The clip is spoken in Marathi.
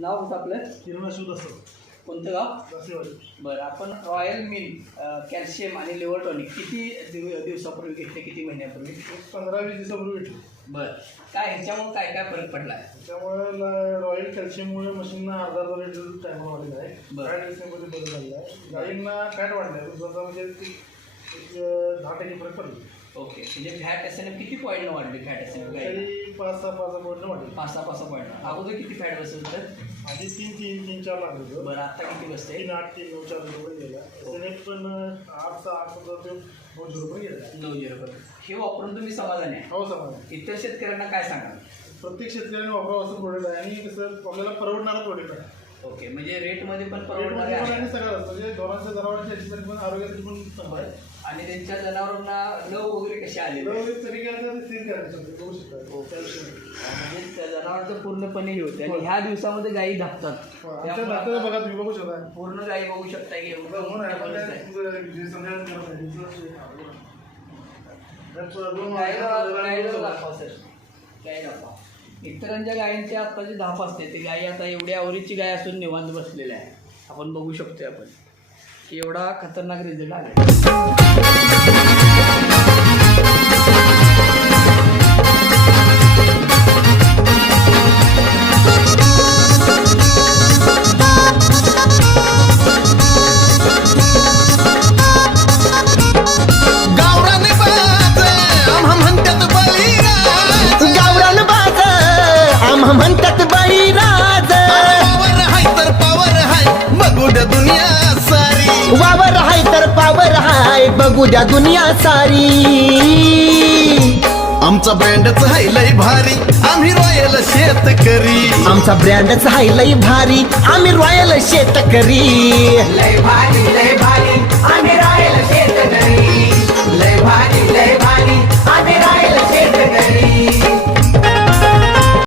नाव कसं आपलं? किरणा शिवत असतो कोणतं गाव? बरं आपण रॉयल मिल कॅल्शियम आणि लिव्हर टॉनिक किती दिव दिवसापूर्वी घेतले किती महिन्यापूर्वी? पंधरा वीस दिवसापूर्वी भेटली बरं. काय ह्याच्यामुळे काय काय फरक पडला? आहे त्यामुळे रॉयल कॅल्शियममुळे मशीनना अर्धा अर्धा लिटर टाइम वाढलेला आहे. बरं. फॅट रेशनमध्ये बदल झालेला आहे? गाईंना फॅट वाढलाय? दुधाचा म्हणजे दहा टक्के फरक पडला. ओके म्हणजे फॅट एस किती पॉईंट वाढली? फॅट एस एन तरी पाच सहा पाच पॉईंट वाढले. पाच सहा पाच सहा पॉईंट अगोदर किती फॅट बसत होतं आधी तीन तीन तीन चार लागले होतं. बरं आता किती बसते? तीन आठ तीन नऊ चार रुपये गेला. त्याने पण आठ सहा आठ सहा ते नऊशे रुपये गेला. नऊ झिरो हे वापरून तुम्ही समाधानी आहे. हो समाज इतर शेतकऱ्यांना काय सांगाल? प्रत्येक शेतकऱ्याने वापरावं असं प्रोडक्ट आहे. आणि कसं आपल्याला परवडणारं प्रोडक्ट आहे. ओके म्हणजे रेटमध्ये पण परवडणारे आहे. आणि सगळं म्हणजे ढोरांच्या जनावरांच्या याच्यासाठी पण आरोग्यासाठी पण चांगलं आहे. आणि त्यांच्या जनावरांना लव वगैरे कसे करायचं बघू शकता. त्या. म्हणजे त्या जनावरांचं पूर्णपणे हे होते. आणि ह्या दिवसामध्ये गायी धापतात. हो, आमच्या त्यामुळे बघा तुम्ही बघू शकता. पूर्ण गायी बघू शकता की एवढं बघून आहे, मोठं पण काय दोन दाखवा सर. दाखवा. इतरांच्या गायींची आत्ताची धाप असते. ती गायी आता एवढी आवरीची गाय असून निवांत बसलेल्या आहे. आपण बघू शकतोय आपण. की एवढा खतरनाक रिझल्ट आला म्हणतात बळीराज पावर हाय तर पावर हाय बघू द्या दुनिया सारी. वावर हाय तर पावर हाय बघू द्या दुनिया सारी. आमचा ब्रँडच हाय लय भारी आम्ही रॉयल शेतकरी. आमचा ब्रँडच हाय लई भारी आम्ही रॉयल शेतकरी. लय भारी.